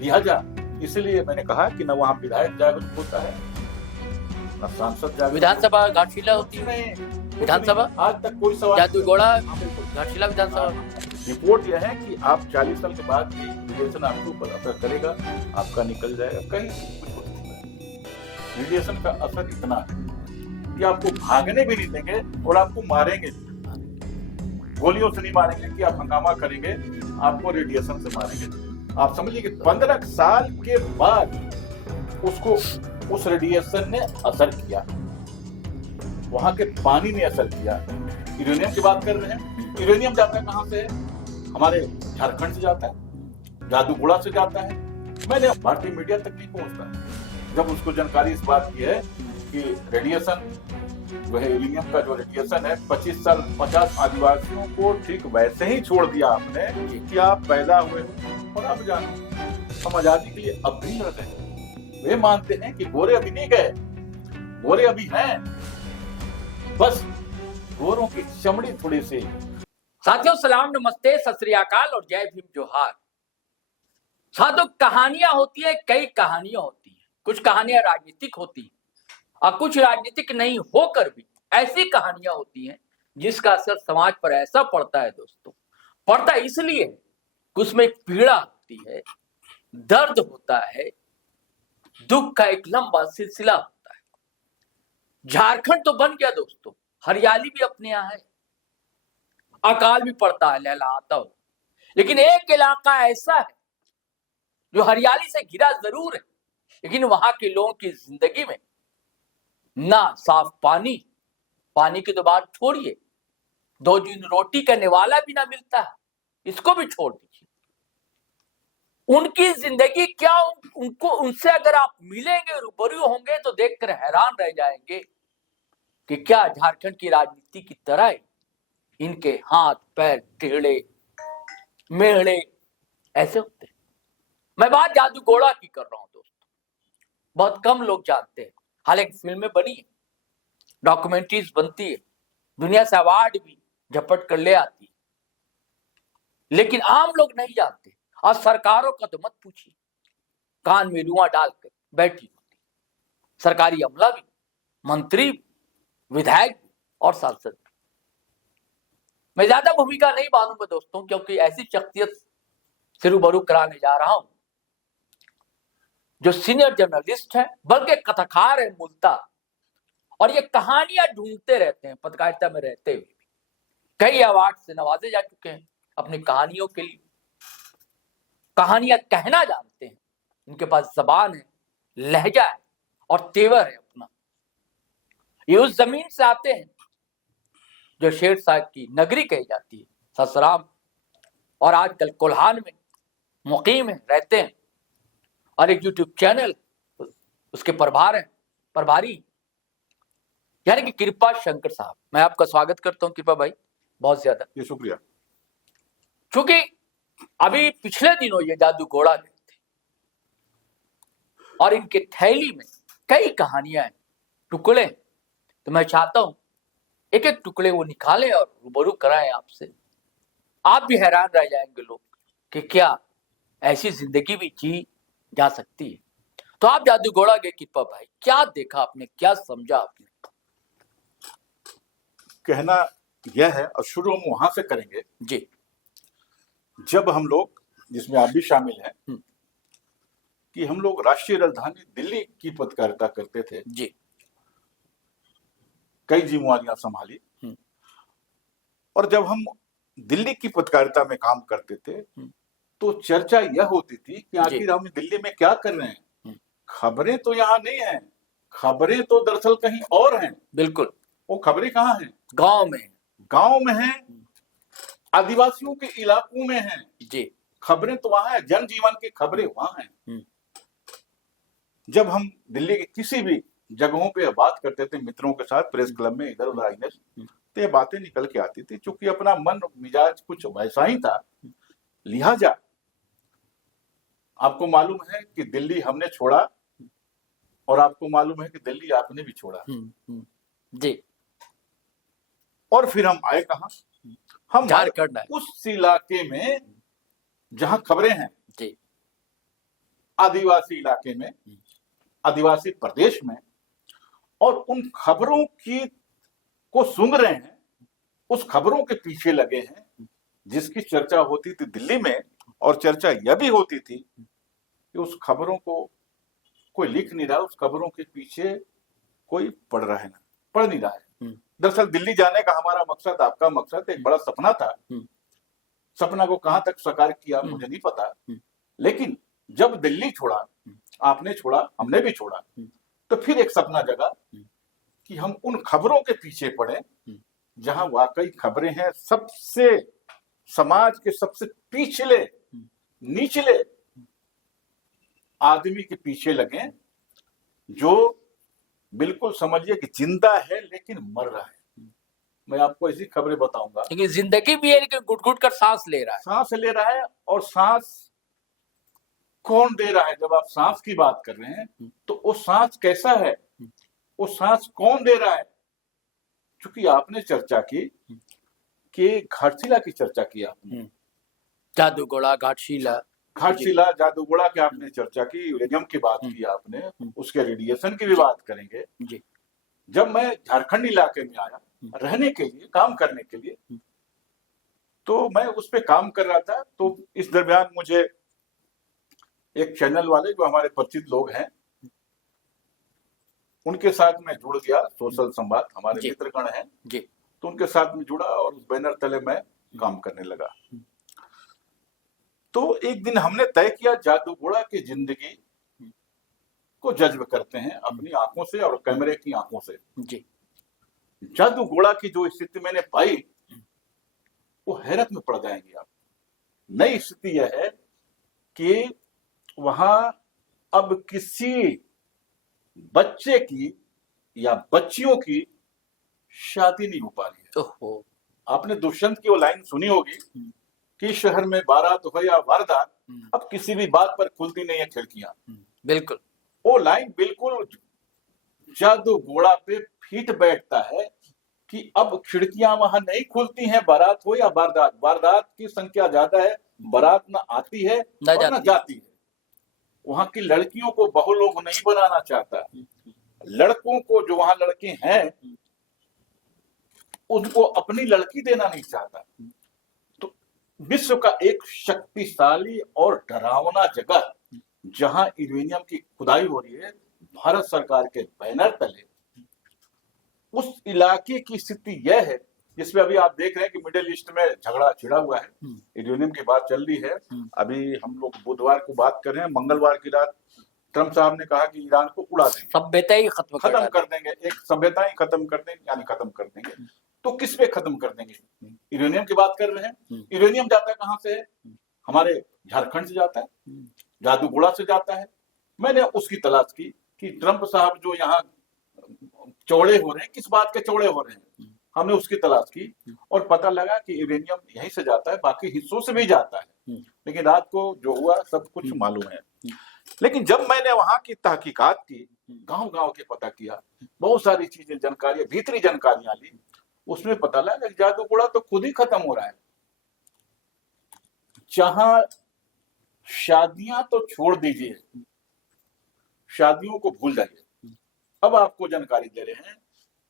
लिहाजा इसलिए मैंने कहा कि न वहाँ विधायक जागरूक होता है, न सांसद जागरूक। विधानसभा घाटशिला होती है, विधानसभा आज तक कोई सवाल जादूगोड़ा घाटशिला विधानसभा। रिपोर्ट यह है कि आप 40 साल के बाद भी रेडिएशन आपके ऊपर असर करेगा, आपका निकल जाएगा, कहीं कुछ हो सकता है। रेडिएशन का असर इतना है कि आपको भागने भी नहीं देंगे और आपको मारेंगे, गोलियों से नहीं मारेंगे कि आप हंगामा करेंगे, आपको रेडिएशन से मारेंगे। आप समझिए कि 15 साल के बाद उसको उस रेडिएशन ने असर किया, वहां के पानी ने असर किया। यूरेनियम की बात कर रहे हैं, यूरेनियम जाता है कहां से? हमारे झारखंड से जाता है, जादूगोड़ा से जाता है। मैंने भारतीय मीडिया तक नहीं पहुंचता जब उसको जानकारी इस बात की है कि रेडिएशन जो है, यूरेनियम का जो रेडिएशन है, 25 साल 50 आदिवासियों को ठीक वैसे ही छोड़ दिया आपने कि आप पैदा हुए हो और अब जानो। हम आजादी के लिए अब भी लड़ रहे हैं। वे मानते हैं कि गोरे अभी नहीं गए, गोरे अभी हैं, बस गोरों की चमड़ी थोड़ी सी। साथियों सलाम, नमस्ते, सत श्री अकाल और जय भीम जोहार। साथियों कहानियां होती है, कई कहानियां होती है। कुछ कहानियां राजनीतिक होती है और कुछ राजनीतिक नहीं होकर भी ऐसी कहानियां होती हैं जिसका असर समाज पर ऐसा पड़ता है। दोस्तों, पड़ता इसलिए कि उसमें एक पीड़ा होती है, दर्द होता है, दुख का एक लंबा सिलसिला होता है। झारखंड तो बन गया दोस्तों, हरियाली भी अपने यहाँ है, अकाल भी पड़ता है, लहलहाता हो, लेकिन एक इलाका ऐसा है जो हरियाली से घिरा जरूर है, लेकिन वहां के लोगों की जिंदगी में ना साफ पानी, पानी की तो बात छोड़िए, 2 दिन रोटी करने वाला भी ना मिलता है, इसको भी छोड़ दीजिए। उनकी जिंदगी क्या, उनको उनसे अगर आप मिलेंगे, रूबरू होंगे तो देखकर हैरान रह जाएंगे कि क्या झारखंड की राजनीति की तरह इनके हाथ पैर टेढ़े मेढ़े ऐसे होते हैं। मैं बात जादूगोड़ा की कर रहा हूं दोस्तों, बहुत कम लोग जानते हैं। हालांकि फिल्में बनी है, डॉक्यूमेंट्रीज बनती है, दुनिया से अवार्ड भी झपट कर ले आती है, लेकिन आम लोग नहीं जानते। और सरकारों का तो मत पूछिए, कान में रुआ डालकर बैठी होती, सरकारी अमला भी, मंत्री भी, विधायक भी और सांसद भी। मैं ज्यादा भूमिका नहीं बांधूंगा दोस्तों, क्योंकि ऐसी शख्सियत से रूबरू कराने जा रहा हूं जो सीनियर जर्नलिस्ट है, बल्कि कथाकार है मूलतः, और ये कहानियां ढूंढते रहते हैं पत्रकारिता में रहते हुए। कई अवार्ड से नवाजे जा चुके हैं अपनी कहानियों के लिए, कहानियां कहना जानते हैं, इनके पास जबान है, लहजा है और तेवर है अपना। ये उस जमीन से आते हैं जो शेर साहब की नगरी कही जाती है, ससराम, और आजकल कोल्हान में मुकीम है, रहते हैं, और एक यूट्यूब चैनल उसके प्रभारी यानी कि कृपा शंकर साहब। मैं आपका स्वागत करता हूं कृपा भाई, बहुत ज्यादा। ये शुक्रिया। क्योंकि अभी पिछले दिनों ये जादूगोड़ा गए थे और इनके थैली में कई कहानियां हैं, टुकड़े, तो मैं चाहता हूं एक एक टुकड़े वो निकालें और रूबरू कराएं आपसे। आप भी हैरान रह जाएंगे लोग कि क्या ऐसी जिंदगी भी जी जा सकती है। तो आप जादूगोड़ा गए कृपा भाई, क्या देखा आपने, क्या समझा आपने? कहना यह है, और शुरू हम वहां से करेंगे जी, जब हम लोग, जिसमें आप भी शामिल हैं, कि हम लोग राष्ट्रीय राजधानी दिल्ली की पत्रकारिता करते थे जी, कई जिम्मेवारियां संभाली, और जब हम दिल्ली की पत्रकारिता में काम करते थे तो चर्चा यह होती थी कि आखिर हम दिल्ली में क्या कर रहे हैं। खबरें तो यहाँ नहीं है, खबरें तो दरअसल कहीं और हैं। बिल्कुल। वो खबरें कहाँ हैं? गांव में हैं, आदिवासियों के इलाकों में हैं जी। खबरें तो वहां है, जनजीवन की खबरें वहां हैं। जब हम दिल्ली के किसी भी जगहों पे बात करते थे मित्रों के साथ, प्रेस क्लब में इधर उधर आईने, तो ये बातें निकल के आती थी। चूंकि अपना मन मिजाज कुछ वैसा ही था, लिहाजा आपको मालूम है कि दिल्ली हमने छोड़ा और आपको मालूम है कि दिल्ली आपने भी छोड़ा। जी। और फिर हम आए कहां? हम झारखंड उस इलाके में जहां खबरें हैं। जी। आदिवासी इलाके में, आदिवासी प्रदेश में, और उन खबरों की को सुन रहे हैं, उस खबरों के पीछे लगे हैं जिसकी चर्चा होती थी दिल्ली में, और चर्चा यह भी होती थी कि उस खबरों को कोई लिख नहीं रहा, उस खबरों के पीछे कोई पढ़ नहीं रहा है। दरअसल दिल्ली जाने का हमारा मकसद, आपका मकसद एक बड़ा सपना था। सपना को कहां तक साकार किया मुझे नहीं पता, लेकिन जब दिल्ली छोड़ा, आपने छोड़ा, हमने भी छोड़ा, तो फिर एक सपना जगा कि हम उन खबरों के पीछे पड़े जहां वाकई खबरें हैं, सबसे समाज के सबसे पिछले निचले आदमी के पीछे लगे, जो बिल्कुल समझिए कि जिंदा है लेकिन मर रहा है। मैं आपको ऐसी खबरें बताऊंगा, लेकिन जिंदगी भी है लेकिन घुट घुट कर सांस ले रहा है। सांस ले रहा है, और सांस कौन दे रहा है? जब आप सांस की बात कर रहे हैं तो वो सांस कैसा है, वो सांस कौन दे रहा है? क्योंकि आपने चर्चा की कि घाटशिला की चर्चा की आपने, जादूगोड़ा, घाटशिला, जादूगोड़ा की आपने चर्चा की, यूरेनियम की बात की आपने, उसके रेडिएशन की भी बात करेंगे जी। जब मैं झारखंड इलाके में आया रहने के लिए, काम करने के लिए, तो मैं उस पे काम कर रहा था। तो इस दरमियान मुझे एक चैनल वाले जो हमारे परिचित लोग हैं, उनके साथ मैं जुड़ गया। सोशल संवाद हमारे मित्रगण हैं जी, तो उनके साथ में जुड़ा और उस बैनर तले मैं काम करने लगा। तो एक दिन हमने तय किया जादूगोड़ा की जिंदगी को जज्ब करते हैं अपनी आंखों से और कैमरे की आंखों से जी। जादूगोड़ा की जो स्थिति मैंने पाई, वो हैरत में पड़ जाएंगे आप। नई स्थिति यह है कि वहां अब किसी बच्चे की या बच्चियों की शादी नहीं हो पा रही है। ओहो। आपने दुष्यंत की वो लाइन सुनी होगी कि शहर में बारात हो या वारदात, अब किसी भी बात पर खुलती नहीं है खिड़कियां। बिल्कुल, वो लाइन बिल्कुल जादूगोड़ा पे फिट बैठता है कि अब खिड़कियां वहां नहीं खुलती हैं, बारात हो या वारदात। वारदात की संख्या ज्यादा है, बारात ना आती है और ना जाती है। वहां की लड़कियों को बहु लोग नहीं बनाना चाहता, लड़कों को जो वहां लड़के हैं उनको अपनी लड़की देना नहीं चाहता। तो विश्व का एक शक्तिशाली और डरावना जगह जहां यूरेनियम की खुदाई हो रही है भारत सरकार के बैनर तले, उस इलाके की स्थिति यह है जिसमें अभी आप देख रहे हैं कि मिडिल ईस्ट में झगड़ा छिड़ा हुआ है, यूरेनियम की बात चल रही है। अभी हम लोग बुधवार को बात कर रहे हैं, मंगलवार की रात ट्रंप साहब ने कहा कि ईरान को उड़ा देंगे, सभ्यता ही खत्म कर देंगे, एक सभ्यता ही खत्म कर देंगे, यानी खत्म कर देंगे। तो किस पे खत्म कर देंगे? यूरेनियम की बात कर रहे हैं। यूरेनियम जाता है कहां से है? हमारे झारखंड से जाता है, जादूगोड़ा से जाता है। मैंने उसकी तलाश की कि ट्रंप साहब जो यहाँ चौड़े हो रहे हैं, किस बात के चौड़े हो रहे हैं। हमने उसकी तलाश की और पता लगा कि यूरेनियम यहीं से जाता है, बाकी हिस्सों से भी जाता है, लेकिन रात को जो हुआ सब कुछ मालूम है। लेकिन जब मैंने वहां की तहकीकात की, गांव गांव के पता किया, बहुत सारी चीजें, जानकारियां, भीतरी जानकारियां ली, उसमें पता लगा कि जादूगोड़ा तो खुद ही खत्म हो रहा है। जहां शादियां तो छोड़ दीजिए, शादियों को भूल जाइए। अब आपको जानकारी दे रहे हैं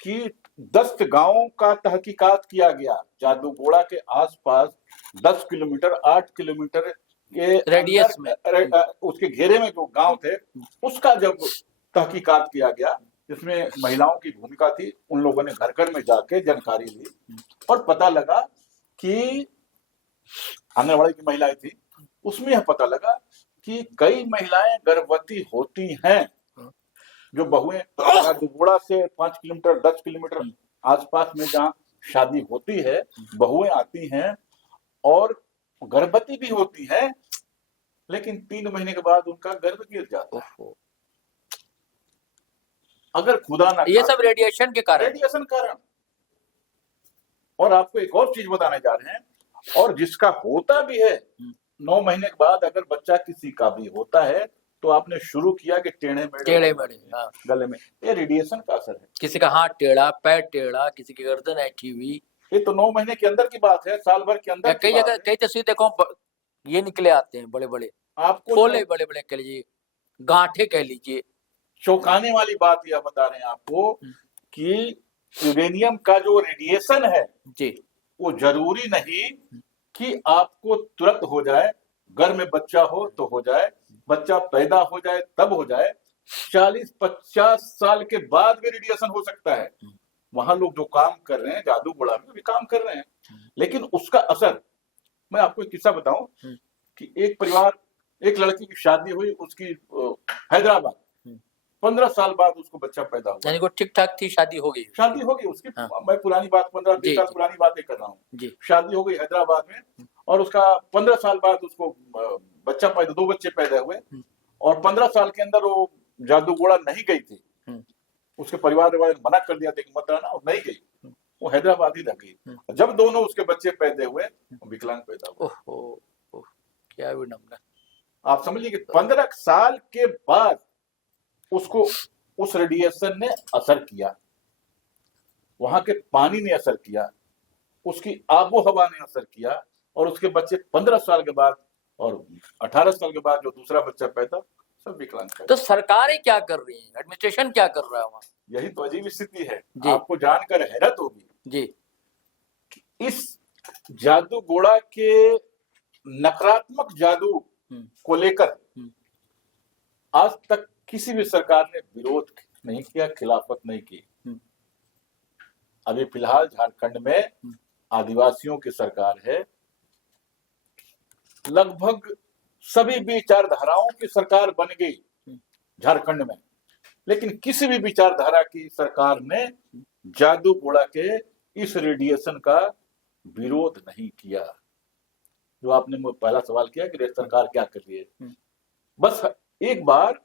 कि 10 गांवों का तहकीकात किया गया जादूगोड़ा के आसपास, 10 किलोमीटर 8 किलोमीटर के रेडियस में, उसके घेरे में जो गांव थे, उसका जब तहकीकात किया गया, जिसमें महिलाओं की भूमिका थी, उन लोगों ने घर घर में जाके जानकारी ली और पता लगा कि आंगनबाड़ी की महिलाएं थी, उसमें यह पता लगा कि कई महिलाएं गर्भवती होती हैं। जो बहुएं जादूगोड़ा से 5 किलोमीटर 10 किलोमीटर आसपास में जहां शादी होती है, बहुएं आती हैं और गर्भवती भी होती हैं, लेकिन 3 महीने के बाद उनका गर्भ गिर जाता है। अगर खुदा ना, ये सब रेडिएशन के कारण, रेडिएशन कारण। और आपको एक और चीज बताने जा रहे हैं, और जिसका होता भी है 9 महीने के बाद अगर बच्चा किसी का भी होता है, तो आपने शुरू किया कि टेढ़े मेढ़े गले में, ये रेडिएशन का असर है। किसी का हाथ टेढ़ा, पैर टेढ़ा, किसी की गर्दन ऐठी हुई, ये तो 9 महीने के अंदर की बात है, साल भर के अंदर। कई जगह कई तस्वीर देखो, ये निकले आते हैं बड़े बड़े, आपको फोले बड़े बड़े कह लीजिए, गांठे कह लीजिए। चौंकाने वाली बात यह बता रहे हैं आपको कि यूरेनियम का जो रेडिएशन है जी वो जरूरी नहीं कि आपको तुरंत हो जाए, घर में बच्चा हो तो हो जाए, बच्चा पैदा हो जाए तब हो जाए, 40-50 साल के बाद भी रेडिएशन हो सकता है। वहां लोग जो काम कर रहे हैं जादू गोड़ा में भी काम कर रहे हैं, लेकिन उसका असर, मैं आपको एक किस्सा बताऊं कि एक परिवार, एक लड़की की शादी हुई, उसकी हैदराबाद, 15 साल बाद उसको बच्चा पैदा हुआ। यानी वो ठीक ठाक थी, शादी हो गई। शादी हो गई उसकी। हाँ। मैं पुरानी बात, 15-20 जी, साल जी। पुरानी बातें कर रहा हूँ। जी शादी हो गई हैदराबाद में, और उसका 15 साल बाद उसको बच्चा पैदा, 2 बच्चे पैदा हुए, और 15 साल के अंदर वो जादू गोड़ा नहीं गई थी। उसके परिवार वाले ने मना कर दिया था कि मत रहना, और नहीं गई, वो हैदराबाद ही रह गई। जब दोनों उसके बच्चे पैदा हुए, विकलांग पैदा हुए। ओह, क्या विडंबना। आप समझिए कि 15 साल के बाद उसको उस रेडिएशन ने असर किया, वहां के पानी ने असर किया, उसकी आबो हवा ने असर किया, और उसके बच्चे 15 साल के बाद और 18 साल के बाद जो दूसरा बच्चा पैदा, सब विकलांग पैदा। तो सरकारें क्या कर रही है, एडमिनिस्ट्रेशन क्या कर रहा है वहां? यही तो अजीब स्थिति है। जी। आपको जानकर हैरत होगी जी इस जादू गोड़ा के नकारात्मक जादू को लेकर आज तक किसी भी सरकार ने विरोध नहीं किया, खिलाफत नहीं की। अभी फिलहाल झारखंड में आदिवासियों की सरकार है, लगभग सभी विचारधाराओं की सरकार बन गई झारखंड में, लेकिन किसी भी विचारधारा की सरकार ने जादू गोड़ा के इस रेडिएशन का विरोध नहीं किया। जो आपने पहला सवाल किया कि सरकार क्या कर रही है, बस एक बार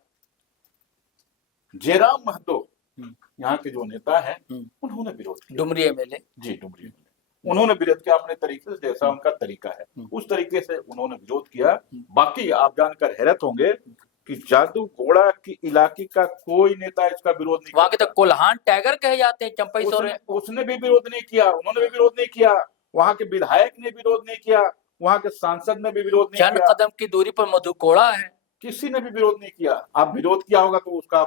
जयराम महतो यहाँ के जो नेता हैं उन्होंने विरोध किया। डुमरी एमएलए। जी, डुमरी एमएलए, उन्होंने विरोध किया अपने तरीके से, जैसा उनका तरीका है उस तरीके से उन्होंने विरोध किया। बाकी आप जानकर हैरत होंगे कि जादू गोड़ा की इलाके का कोई नेता इसका विरोध नहीं। वहां के तो कोल्हान टाइगर कहे जाते हैं, चंपई सोरेन। उसने भी विरोध नहीं किया, उन्होंने भी विरोध नहीं किया, वहां के विधायक ने विरोध नहीं किया, वहां के सांसद ने भी विरोध नहीं चंद किया, कदम की दूरी पर मधु कोड़ा है, किसी ने भी विरोध नहीं किया। आप विरोध किया होगा तो उसका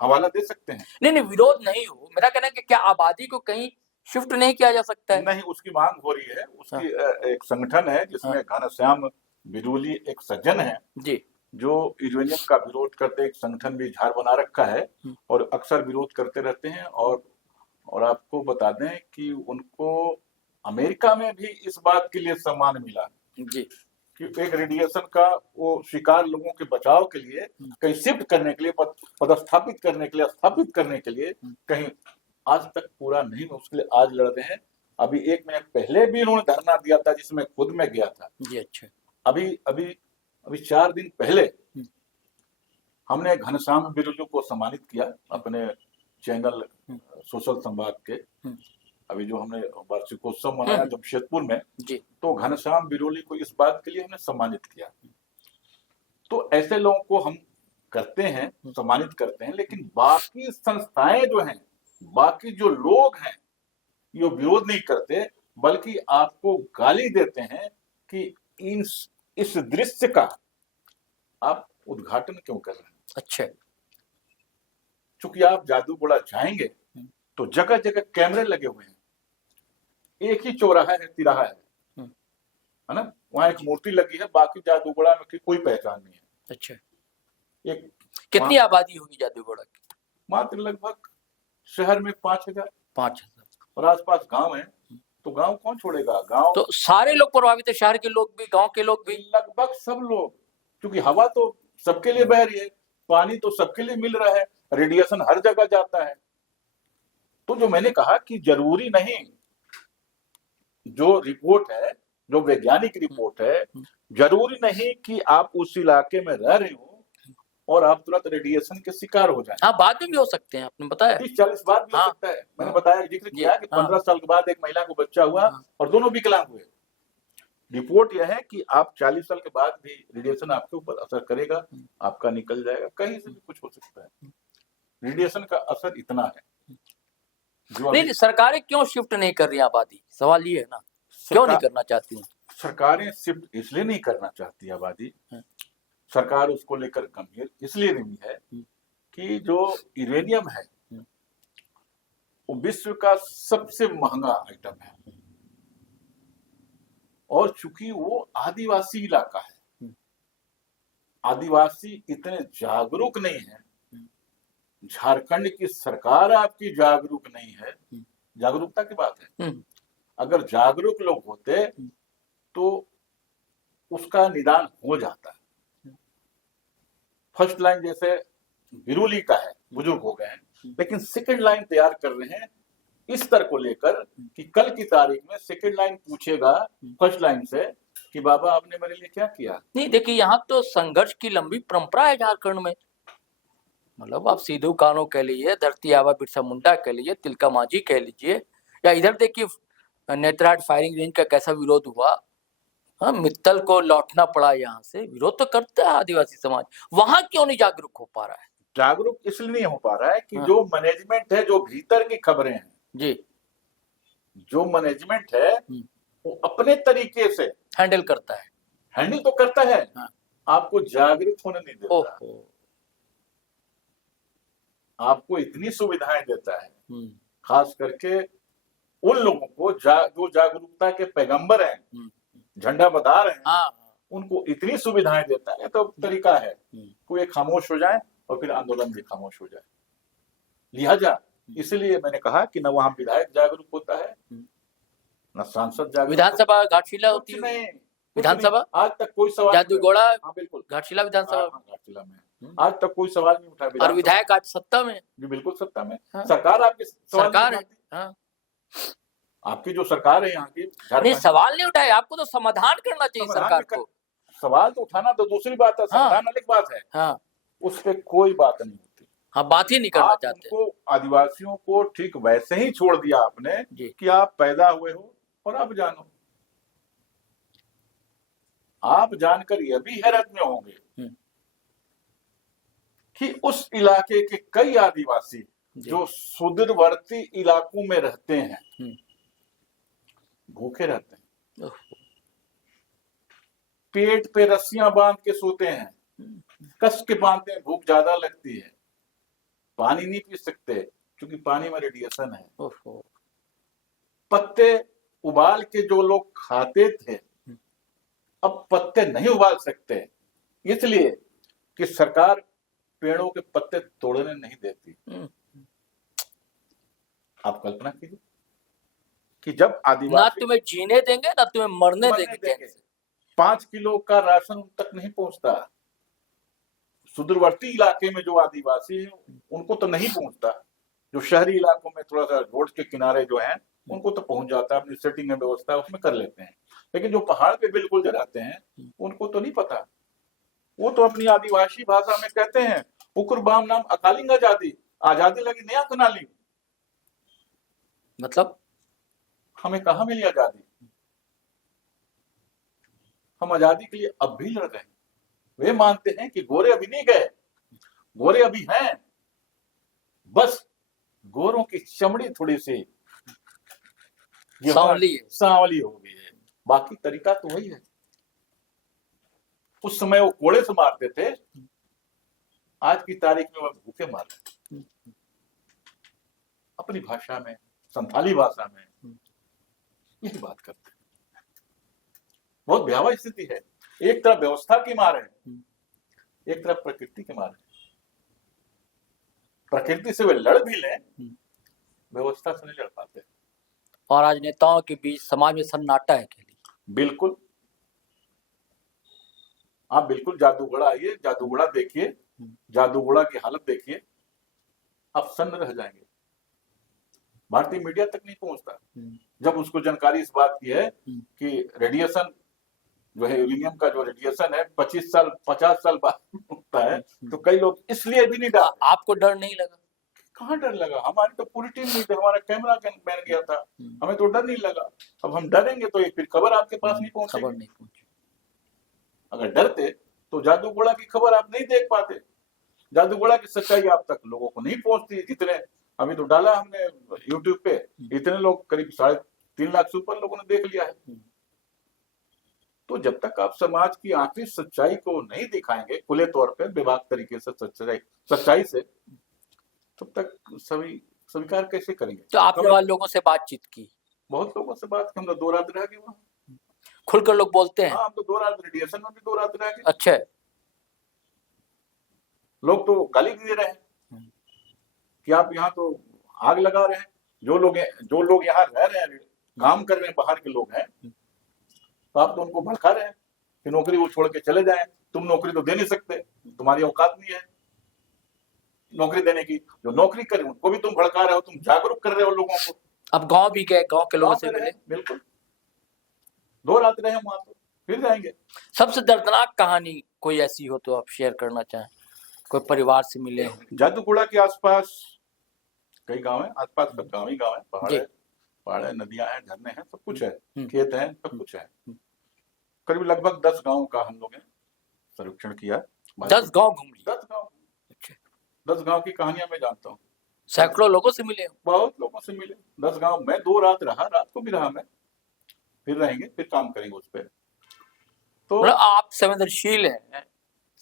हवाला दे सकते हैं। नहीं, विरोध नहीं हो, मेरा कहना है कि क्या आबादी को कहीं शिफ्ट नहीं किया जा सकता है? नहीं, उसकी मांग हो रही है। उसकी एक संगठन है जिसमें घनश्याम बिरुली एक सज्जन है जी, जो यूरेनियम का विरोध करते, एक संगठन भी झार बना रखा है और अक्सर विरोध करते रहते हैं। और आपको बता दें कि उनको अमेरिका में भी इस बात के लिए सम्मान मिला जी कि एक रेडिएशन का वो शिकार लोगों के बचाव के लिए, कहीं शिफ्ट करने के लिए, पदस्थापित करने के लिए, स्थापित करने के लिए कहीं आज तक पूरा नहीं, उसके लिए आज लड़ रहे हैं। अभी 1 महीने पहले भी उन्होंने धरना दिया था जिसमें खुद में गया था जी। अच्छा, अभी 4 दिन पहले हमने घनश्याम बिरुली को सम्मानित किया अपने चैनल सोशल संवाद के। अभी जो हमने वार्षिकोत्सव मनाया जमशेदपुर में जी, तो घनश्याम बिरुली को इस बात के लिए हमने सम्मानित किया। तो ऐसे लोगों को हम करते हैं, सम्मानित करते हैं, लेकिन बाकी संस्थाएं जो हैं, बाकी जो लोग हैं, ये विरोध नहीं करते, बल्कि आपको गाली देते हैं कि इस दृश्य का आप उद्घाटन क्यों कर रहे हैं। अच्छा, चूंकि आप जादू गोड़ा जाएंगे तो जगह जगह कैमरे लगे हुए हैं, एक ही चौराहा है, तिराहा है ना, वहां एक मूर्ति लगी है, बाकी जादू गोड़ा में की कोई पहचान नहीं है। अच्छा, एक कितनी आबादी होगी जादूगोड़ा की? मात्र लगभग शहर में 5,000 और आसपास गांव है, तो गांव कौन छोड़ेगा? गांव तो सारे लोग प्रभावित है, शहर के लोग भी, गांव के लोग भी, लगभग सब लोग, क्योंकि हवा तो सबके लिए बह रही है, पानी तो सबके लिए मिल रहा है, रेडिएशन हर जगह जाता है। तो जो मैंने कहा कि जरूरी नहीं, जो रिपोर्ट है, जो वैज्ञानिक रिपोर्ट है, जरूरी नहीं कि आप उस इलाके में रह रहे हो और आप तुरंत रेडिएशन के शिकार हो जाए। हाँ, बाद में भी हो सकते हैं, आपने बताया 30-40 बार भी हो सकता है। मैंने बताया, जिक्र किया कि 15 साल के बाद एक महिला को बच्चा हुआ और दोनों विकलांग हुए। रिपोर्ट यह है कि आप 40 साल के बाद भी रेडिएशन आपके ऊपर असर करेगा, आपका निकल जाएगा, कहीं से भी कुछ हो सकता है। रेडिएशन का असर इतना है। नहीं, सरकारें क्यों शिफ्ट नहीं कर रही आबादी? सवाल ये है ना, क्यों नहीं करना चाहती हैं? सरकारें शिफ्ट इसलिए नहीं करना चाहती आबादी सरकार उसको लेकर गंभीर इसलिए नहीं है कि जो यूरेनियम है वो विश्व का सबसे महंगा आइटम है, और चूंकि वो आदिवासी इलाका है, आदिवासी इतने जागरूक नहीं है, झारखंड की सरकार आपकी जागरूक नहीं है। जागरूकता की बात है, अगर जागरूक लोग होते तो उसका निदान हो जाता है। फर्स्ट लाइन जैसे बिरुली का है, बुजुर्ग हो गए हैं, लेकिन सेकंड लाइन तैयार कर रहे हैं इस स्तर को लेकर कि कल की तारीख में सेकंड लाइन पूछेगा फर्स्ट लाइन से कि बाबा आपने मेरे लिए क्या किया। नहीं देखिए, यहाँ तो संघर्ष की लंबी परंपरा है झारखंड में। मतलब आप सिद्धू कान्हू कह लीजिए, धरती आबा बिरसा मुंडा कह लीजिए, तिलका मांझी कह लीजिए, या इधर देखिए नेतरहाट फायरिंग रेंज का कैसा विरोध हुआ। हाँ, मित्तल को लौटना पड़ा यहाँ से। विरोध तो करता है आदिवासी समाज, वहां क्यों नहीं जागरूक हो पा रहा है? जागरूक इसलिए नहीं हो पा रहा है कि जो मैनेजमेंट है, जो भीतर की खबरें हैं जी, जो मैनेजमेंट है वो अपने तरीके से हैंडल करता है। हैंडल तो करता है, हाँ। आपको जागरूक होने नहीं देता, आपको इतनी सुविधाएं देता है, खास करके उन लोगों को जो जागरूकता के पैगंबर हैं, झंडा बधार हैं, उनको इतनी सुविधाएं देता है। तो तरीका है कोई खामोश हो जाए और फिर आंदोलन भी खामोश हो जाए। लिहाजा इसलिए मैंने कहा कि न वहां विधायक जागरूक होता है, न सांसद जागरूक। विधानसभा घाटशिला होती है, नहीं, विधानसभा आज तक कोई सवाल, जादूगोड़ा, हाँ बिल्कुल, घाटशिला विधानसभा, घाटशिला में आज तक कोई सवाल नहीं उठा। और विधायक आज सत्ता में, जी बिल्कुल सत्ता में। हाँ। सरकार आपकी सरकार है, हाँ। आपकी जो सरकार है यहाँ की, नहीं सवाल नहीं उठाए, आपको तो समाधान करना चाहिए सरकार को। सवाल तो उठाना तो दूसरी बात है, समाधान अलग बात है। हाँ, उस पर कोई बात नहीं होती। हाँ, बात ही नहीं करना चाहते। उनको आदिवासियों को ठीक वैसे ही छोड़ दिया आपने कि आप पैदा हुए हो और आप जानो। आप जानकर यह भी हैरत में होंगे कि उस इलाके के कई आदिवासी जो सुदूरवर्ती इलाकों में रहते हैं भूखे रहते हैं, पेट पे रस्सियां बांध के सोते हैं, कस के बांधते हैं, भूख ज्यादा लगती है, पानी नहीं पी सकते क्योंकि पानी में रेडिएशन है। पत्ते उबाल के जो लोग खाते थे अब पत्ते नहीं उबाल सकते, इसलिए कि सरकार पेड़ों के पत्ते तोड़ने नहीं देती। आप कल्पना कीजिए कि जब आदिवासी ना तुम्हें जीने देंगे ना तुम्हें मरने देंगे। 5 किलो का राशन तक नहीं पहुंचता। सुदूरवर्ती इलाके में जो आदिवासी है उनको तो नहीं पहुंचता, जो शहरी इलाकों में थोड़ा सा रोड के किनारे जो है उनको तो पहुंच जाता है, अपनी सेटिंग में व्यवस्था उसमें कर लेते हैं। लेकिन जो पहाड़ पे बिल्कुल रहते हैं उनको तो नहीं पता। वो तो अपनी आदिवासी भाषा में कहते हैं उकुर बाम नाम अकालिंग आजादी, आजादी लगी नया कनाली। मतलब हमें कहाँ मिली आजादी? हम आजादी के लिए अब भी लड़ रहे हैं। वे मानते हैं कि गोरे अभी नहीं गए, गोरे अभी हैं, बस गोरों की चमड़ी थोड़ी सी सांवली हो गई है, बाकी तरीका तो वही है। उस समय वो कोड़े से मारते थे, आज की तारीख में वो भूखे मार रहे अपनी भाषा में, संथाली भाषा में यही बात करते हैं। बहुत भयावह स्थिति है। एक तरफ व्यवस्था की मार है, एक तरफ प्रकृति की मार है। प्रकृति से वे लड़ भी लें, व्यवस्था से नहीं लड़ पाते। और आज नेताओं के बीच समाज में सन्नाटा है के लिए। बिल्कुल, आप बिल्कुल जादूगढ़ा आइए, जादूगढ़ा देखिए, जादूगढ़ा की हालत देखिए, आप सन्न रह जाएंगे। भारतीय मीडिया तक नहीं पहुंचता। जब उसको जानकारी इस बात की है कि रेडिएशन जो है, यूरेनियम का जो रेडिएशन है 25 साल 50 साल बाद होता है, तो कई लोग इसलिए भी नहीं डर। आपको डर नहीं लगा? कहाँ डर लगा? हमारी तो पूरी टीम नहीं थी, हमारा कैमरा बैन गया था, हमें तो डर नहीं लगा। अब हम डरेंगे तो फिर खबर आपके पास नहीं पहुंचेगी। अगर डरते तो जादूगोड़ा की खबर आप नहीं देख पाते, जादूगोड़ा की सच्चाई आप तक लोगों को नहीं पहुंचती। जितने अभी तो डाला हमने यूट्यूब पे, इतने लोग करीब 3.5 लाख से ऊपर लोगों ने देख लिया है। तो जब तक आप समाज की आखिरी सच्चाई को नहीं दिखाएंगे खुले तौर पे बेबाक तरीके से सच्चाई से, तब तक सभी स्वीकार कैसे करेंगे? तो आपने वहां लोगों से बातचीत की? बहुत लोगों से बात की, हम तो 2 रात रह गए वहाँ। खुलकर लोग बोलते हैं? हाँ, हम तो 2 रात रेडिएशन में भी 2 रात रह गए। अच्छा है। लोग तो गाली दे रहे हैं कि आप यहाँ तो आग लगा रहे हैं। जो लोग यहाँ रह रहे हैं, काम कर रहे हैं, बाहर के लोग हैं, तो आप तो उनको भड़का रहे हैं कि नौकरी वो छोड़ के चले जाएं। तुम नौकरी तो दे नहीं सकते, तुम्हारी औकात नहीं है नौकरी देने की। जो नौकरी करे उनको भी तुम भड़का रहे हो, तुम जागरूक कर रहे हो लोगों को। अब गांव भी गए, गांव के लोगों से गाँव में मिले? रहे, बिल्कुल 2 रात रहे वहां, तो फिर जाएंगे। सबसे दर्दनाक कहानी कोई ऐसी हो तो आप शेयर करना चाहें, कोई परिवार से मिले हो? जादूगोड़ा के आसपास कई गांव है, आसपास सब गांव ही गांव है, जी। पहाड़ है, नदियां हैं, झरने हैं, सब कुछ है, हम्म। खेत हैं, सब कुछ है। करीब लगभग 10 गांव का हम लोग ने सर्वेक्षण किया। 10 गांव घूम लिए? 10 गांव। अच्छा। 10 गांव की कहानियां मैं जानता हूँ। सैकड़ों लोगों से मिले हो? बहुत लोगों से मिले। 10 गांव में 2 रात रहा, रात को भी रहा मैं, फिर रहेंगे, फिर काम करेंगे उस पर। तो मतलब आप संवेदनशील हैं,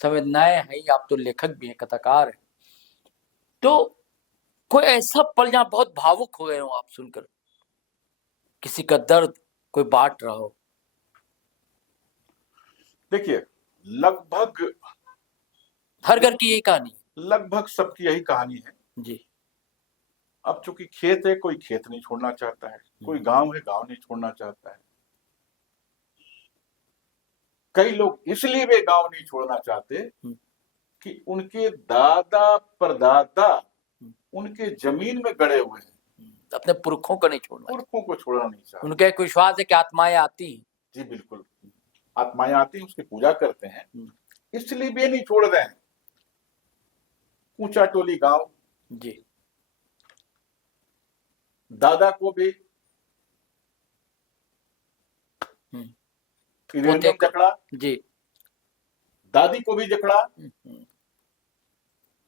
संवेदनाएं हैं, आप तो लेखक भी हैं, कथाकार हैं। तो कोई ऐसा पल जहां बहुत भावुक हो गए हो आप सुनकर, किसी का दर्द कोई बांट रहा हो? देखिए, लगभग हर घर की यही कहानी? लगभग सबकी यही कहानी है जी। अब चूंकि खेत है, कोई खेत नहीं छोड़ना चाहता है, कोई गांव है, गांव नहीं छोड़ना चाहता है। कई लोग इसलिए वे गांव नहीं छोड़ना चाहते कि उनके दादा परदादा उनके जमीन में गड़े हुए हैं, अपने पुरखों को नहीं छोड़ना, पुरखों को छोड़ना नहीं चाहते। उनका एक विश्वास है कि आत्माएं आती हैं। जी बिल्कुल, आत्माएं आती हैं, उसकी पूजा करते हैं, इसलिए वे नहीं छोड़ रहे हैं। ऊंचा टोली गांव, जी। दादा को भी यूरेनियम जकड़ा, जी। दादी को भी जकड़ा,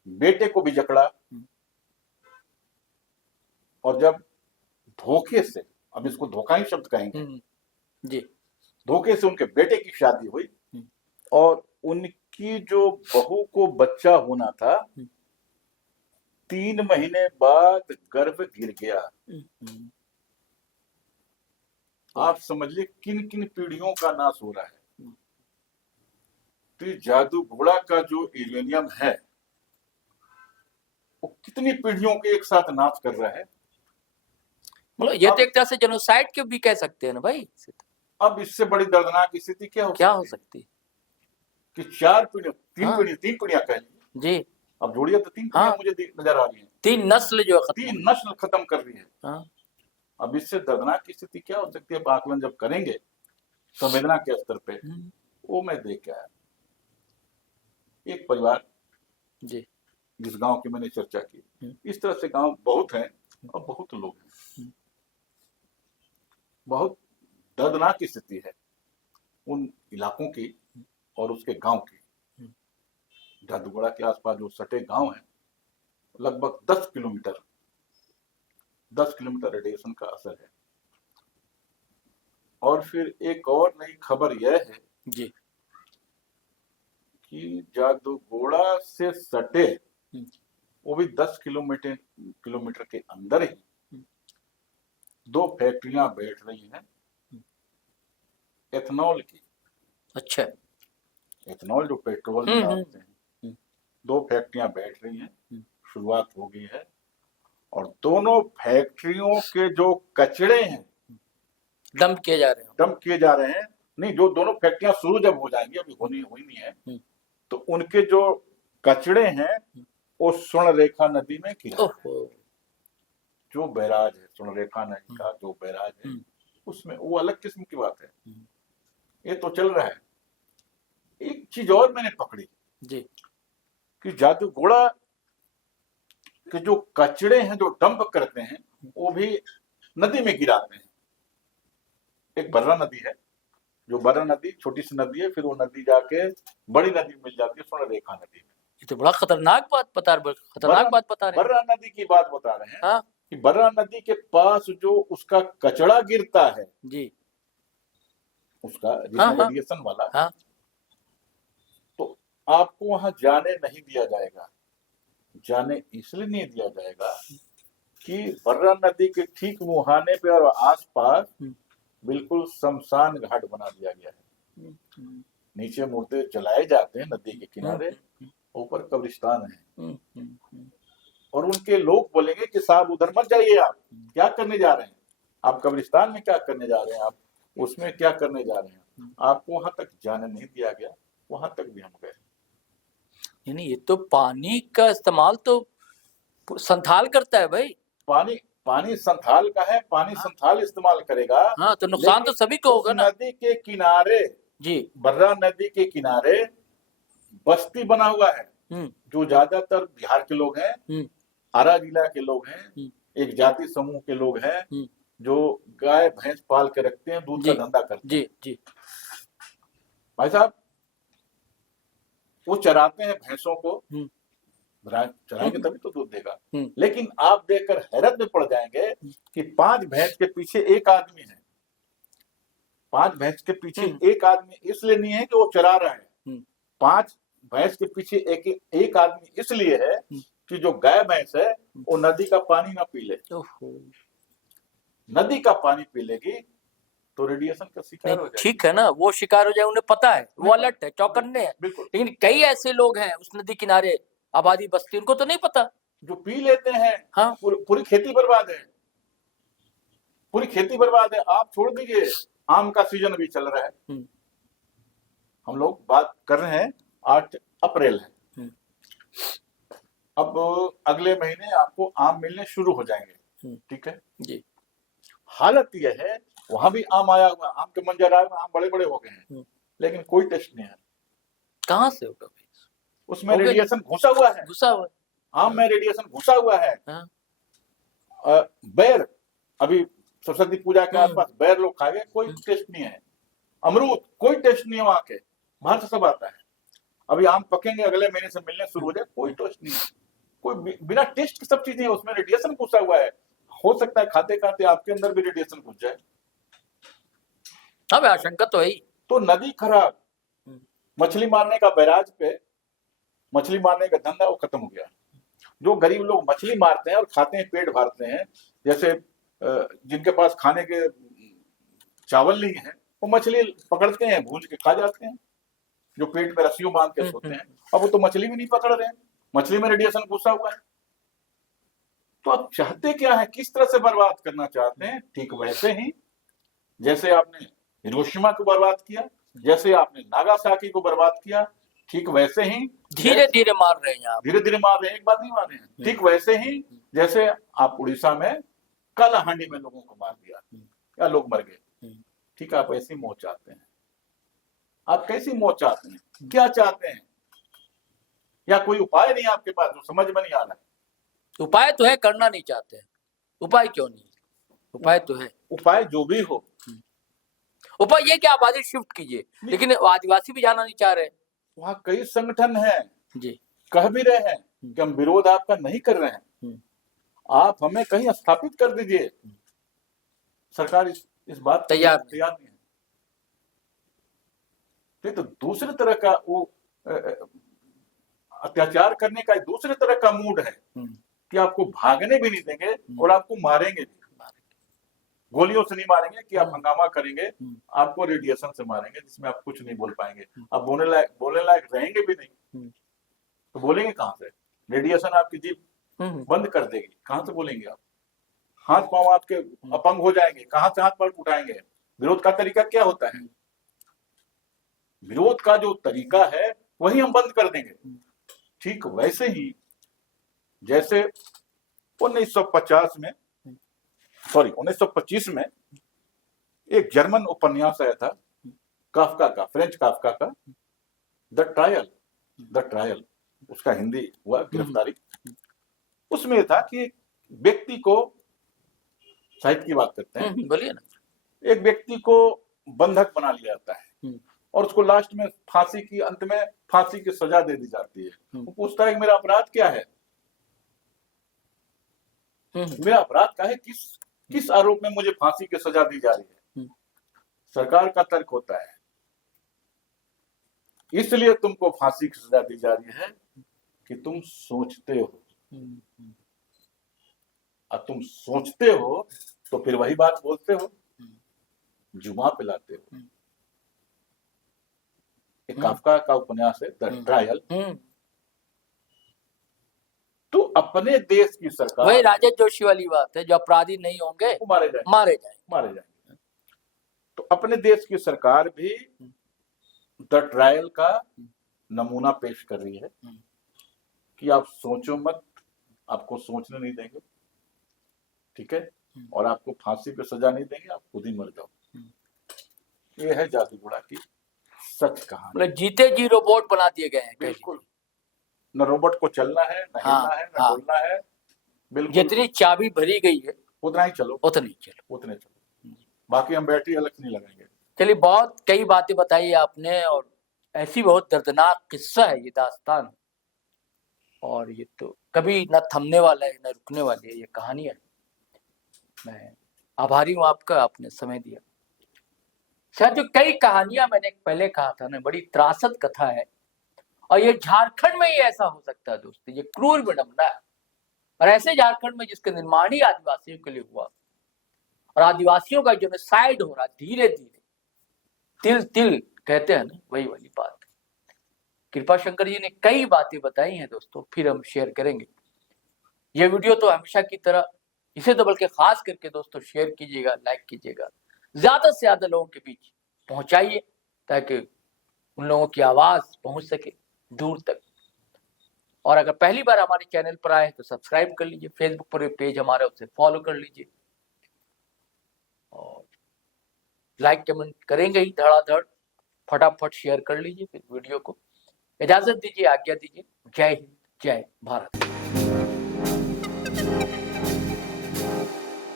बेटे को भी जकड़ा, और जब धोखे से, अब इसको धोखा ही शब्द कहेंगे, जी, धोखे से उनके बेटे की शादी हुई और उनकी जो बहू को बच्चा होना था, 3 महीने बाद गर्भ गिर गया। आप समझ लीजिए किन किन पीढ़ियों का नाश हो रहा है। तो जादूगोड़ा का जो यूरेनियम है वो कितनी पीढ़ियों के एक साथ नाश कर रहा है। मतलब ये तो एक तरह से जेनोसाइड के भी कह सकते हैं ना भाई। अब इससे बड़ी दर्दनाक स्थिति क्या हो सकती है कि 4 पीढ़ियां, 3 पीढ़ियां कह लीजिए जी, अब जोड़िए तो 3 पीढ़ियां मुझे नजर आ रही है, 3 नस्ल जो 3 नस्ल खत्म कर रही है। अब इससे दर्दनाक स्थिति क्या हो सकती है, आकलन जब करेंगे संवेदना के स्तर पे, वो मैं देख के आया। एक परिवार जी, जिस गांव की मैंने चर्चा की, इस तरह से गांव बहुत हैं और बहुत लोग हैं। बहुत दर्दनाक स्थिति है उन इलाकों की और उसके गांव की। जादूगोड़ा के आसपास जो सटे गांव हैं, लगभग 10 किलोमीटर रेडिएशन का असर है। और फिर एक और नई खबर यह है जी कि जादूगोड़ा से सटे, वो भी 10 किलोमीटर के अंदर ही 2 फैक्ट्रियां बैठ रही हैं एथनॉल की। अच्छा, एथनॉल जो पेट्रोल में डालते हैं, 2 फैक्ट्रियां बैठ रही हैं, शुरुआत हो गई है। और दोनों फैक्ट्रियों के जो कचरे हैं डंप किए जा रहे हैं। नहीं, जो दोनों फैक्ट्रियां शुरू जब हो जाएंगी, अभी हुई नहीं है, तो उनके जो कचरे हैं वो स्वर्णरेखा नदी में गिरा, जो बैराज है स्वर्णरेखा नदी का, जो बैराज है उसमें, वो अलग किस्म की बात है। ये तो चल रहा है। एक चीज और मैंने पकड़ी जी कि जादूगोड़ा के जो कचड़े हैं जो डंप करते हैं, वो भी नदी में गिराते हैं। एक बर्रा नदी है, जो बर्रा नदी छोटी सी नदी है, फिर वो नदी जाके बड़ी नदी मिल जाती है स्वर्णरेखा नदी में। ये तो बड़ा खतरनाक बात बता रहे हैं। बर्रा नदी की बात बता रहे हैं। हाँ? कि बर्रा नदी के पास जो उसका कचड़ा गिरता है जी, उसका हाँ, जिसमें हाँ। रेडिएशन वाला, हाँ, तो आपको वहां जाने नहीं दिया जाएगा। जाने इसलिए नहीं दिया जाएगा कि बर्रा नदी के ठीक मुहाने पे और आसपास बिल्कुल शमशान घाट बना दिया गया है। नीचे मुर्दे जलाए जाते हैं नदी के किनारे, ऊपर कब्रिस्तान है। और उनके लोग बोलेंगे कि साहब उधर मत जाइए, आप क्या करने जा रहे हैं, आप कब्रिस्तान में क्या करने जा रहे हैं, आप उसमें क्या करने जा रहे हैं। आपको वहां तक जाने नहीं दिया गया, वहां तक भी हम गए। यानी ये तो पानी का इस्तेमाल तो संथाल करता है भाई। पानी संथाल का है, पानी संथाल इस्तेमाल करेगा। हाँ, तो नुकसान तो सभी को होगा ना। नदी के किनारे जी, बर्रा नदी के किनारे बस्ती बना हुआ है, जो ज्यादातर बिहार के लोग हैं, आरा जिला के लोग हैं, एक जाति समूह के लोग हैं जो गाय भैंस पाल के रखते हैं, दूध का धंधा करते हैं। जी भाई साहब, वो चराते हैं भैंसों को, चराएंगे तभी तो दूध देगा। लेकिन आप देखकर हैरत में पड़ जाएंगे कि 5 भैंस के पीछे एक आदमी है। 5 भैंस के पीछे एक आदमी इसलिए नहीं है कि वो चरा रहा है। 5 भैंस के पीछे एक आदमी इसलिए है कि जो गाय भैंस है वो नदी का पानी ना पी ले। नदी का पानी पी लेगी तो रेडिएशन का शिकार हो जाएगी। ठीक है ना, वो शिकार हो जाए, उन्हें पता है, वो अलर्ट है, चौकन्ने हैं। लेकिन कई ऐसे लोग हैं उस नदी किनारे, आबादी बस्ती, उनको तो नहीं पता, जो पी लेते हैं। हाँ, पूरी खेती बर्बाद है, पूरी खेती बर्बाद है। आप छोड़ दीजिए, आम का सीजन भी चल रहा है। हम लोग बात कर रहे हैं 8 अप्रैल है, अब अगले महीने आपको आम मिलने शुरू हो जाएंगे। ठीक है जी। हालत यह है, वहां भी आम आया हुआ, आम के मंजर आए हुए, आम बड़े बड़े हो गए हैं, लेकिन कोई टेस्ट नहीं है। कहाँ से होगा? उसमें रेडिएशन घुसा हुआ है, आम में रेडिएशन घुसा हुआ है। बैर, अभी सरस्वती पूजा के आसपास बैर लोग खाएंगे, कोई टेस्ट नहीं है। अमरूद, कोई टेस्ट नहीं है, वहां के बाहर से सब आता है। अभी आम पकेंगे, अगले महीने से मिलने शुरू हो जाए, कोई टेस्ट नहीं है, कोई बिना टेस्ट की सब चीजें है, उसमें रेडिएशन घुसा हुआ है। हो सकता है खाते खाते आपके अंदर भी रेडिएशन घुस जाए। अब आशंका तो है ही। तो नदी खराब, मछली मारने का बैराज पे मछली मारने का धंधा वो खत्म हो गया। जो गरीब लोग मछली मारते हैं और खाते हैं, पेट भरते हैं, जैसे जिनके पास खाने के चावल नहीं है, वो मछली पकड़ते हैं, भून के खा जाते हैं, जो पेट में रस्सियों बांध के सोते हैं। अब वो तो मछली भी नहीं पकड़ रहे हैं, मछली में रेडिएशन घुसा हुआ है। तो आप चाहते क्या है, किस तरह से बर्बाद करना चाहते हैं? ठीक वैसे ही जैसे आपने हिरोशिमा को बर्बाद किया, जैसे आपने नागासाकी को बर्बाद किया, ठीक वैसे ही धीरे धीरे मार रहे हैं, धीरे धीरे मार रहे हैं, एक बार नहीं मार रहे हैं। ठीक वैसे ही जैसे आप उड़ीसा में कालाहांडी में लोगों को मार दिया या लोग मर गए, ठीक है, आप ऐसी मौत चाहते हैं? आप कैसी मौत चाहते हैं, क्या चाहते हैं? या कोई उपाय नहीं आपके पास जो समझ में नहीं आ रहा है? उपाय तो है, करना नहीं चाहते हैं। उपाय क्यों नहीं? उपाय तो है, उपाय जो भी हो। उपाय ये कि आबादी शिफ्ट कीजिए, लेकिन आदिवासी भी जाना नहीं चाह रहे। वहां कई संगठन हैं जी, कह भी रहे हैं कि हम विरोध आपका नहीं कर रहे हैं, आप हमें कहीं स्थापित कर दीजिए। सरकार इस बात तैयार नहीं है। तो दूसरे तरह का वो अत्याचार करने का दूसरे तरह का मूड है कि आपको भागने भी नहीं देंगे और आपको मारेंगे भी। गोलियों से नहीं मारेंगे कि आप हंगामा करेंगे, आपको रेडिएशन से मारेंगे जिसमें आप कुछ नहीं बोल पाएंगे, आप बोलने लायक रहेंगे भी नहीं। तो बोलेंगे कहां से? रेडिएशन आपकी जीभ बंद कर देगी, कहां से बोलेंगे आप? हाथ पांव आपके अपंग हो जाएंगे, कहां से हाथ पैर उठाएंगे? विरोध का तरीका क्या होता है? विरोध का जो तरीका है वही हम बंद कर देंगे। ठीक वैसे ही जैसे 1925 में एक जर्मन उपन्यास आया था, काफका का, फ्रेंच काफका का, द ट्रायल, उसका हिंदी हुआ गिरफ्तारी। उसमें था कि एक व्यक्ति को, साहित्य की बात करते हैं, बोलिए ना, एक व्यक्ति को बंधक बना लिया जाता है और उसको लास्ट में अंत में फांसी की सजा दे दी जाती है। वो पूछता है कि मेरा अपराध क्या है, मेरा अपराध क्या है, किस आरोप में मुझे फांसी की सजा दी जा रही है? सरकार का तर्क होता है इसलिए तुमको फांसी की सजा दी जा रही है कि तुम सोचते हो, और तुम सोचते हो तो फिर वही बात बोलते हो, जुमा पिलाते हो। एक काफका का उपन्यास है द ट्रायल। तो अपने देश की सरकार, वही राजेश जोशी वाली बात है, जो अपराधी नहीं होंगे वो मारे जाएंगे, मारे जाएंगे। तो अपने देश की सरकार भी द ट्रायल का नमूना पेश कर रही है कि आप सोचो मत, आपको सोचने नहीं देंगे, ठीक है, और आपको फांसी पे सजा नहीं देंगे, आप खुद ही मर जाओ। ये है जादूगोड़ा की सच कहानी। मतलब जीते जी रोबोट बना दिए गए हैं। बिल्कुल, न रोबोट को चलना है, न हिलना है, न बोलना है। बिल्कुल, जितनी चाबी भरी गई है उतना ही चलो, उतने चलो। बाकी हम बैटरी अलग नहीं लगाएंगे। चलिए, बहुत कई बातें बताई आपने, और ऐसी बहुत दर्दनाक किस्सा है ये दास्तान, और ये तो कभी न थमने वाला है न रुकने वाली है ये कहानी है। मैं आभारी हूँ आपका, आपने समय दिया। शायद जो कई कहानियां मैंने पहले कहा था ना, बड़ी त्रासद कथा है, और ये झारखंड में ही ऐसा हो सकता है दोस्तों, ये क्रूर विडंबना है। और ऐसे झारखंड में जिसका निर्माण ही आदिवासियों के लिए हुआ, और आदिवासियों का जेनोसाइड हो रहा धीरे धीरे, तिल तिल कहते हैं ना, वही वाली बात। कृपा शंकर जी ने कई बातें बताई हैं दोस्तों, फिर हम शेयर करेंगे। ये वीडियो तो हमेशा की तरह, इसे तो बल्कि खास करके दोस्तों शेयर कीजिएगा, लाइक कीजिएगा, ज्यादा से ज्यादा लोगों के बीच पहुंचाइए, ताकि उन लोगों की आवाज पहुंच सके दूर तक। और अगर पहली बार हमारे चैनल पर आए तो सब्सक्राइब कर लीजिए, फेसबुक पर पेज हमारा, उसे फॉलो कर लीजिए, और लाइक कमेंट करेंगे ही धड़ाधड़, फटाफट शेयर कर लीजिए फिर वीडियो को। इजाजत दीजिए, आज्ञा दीजिए। जय हिंद, जय भारत।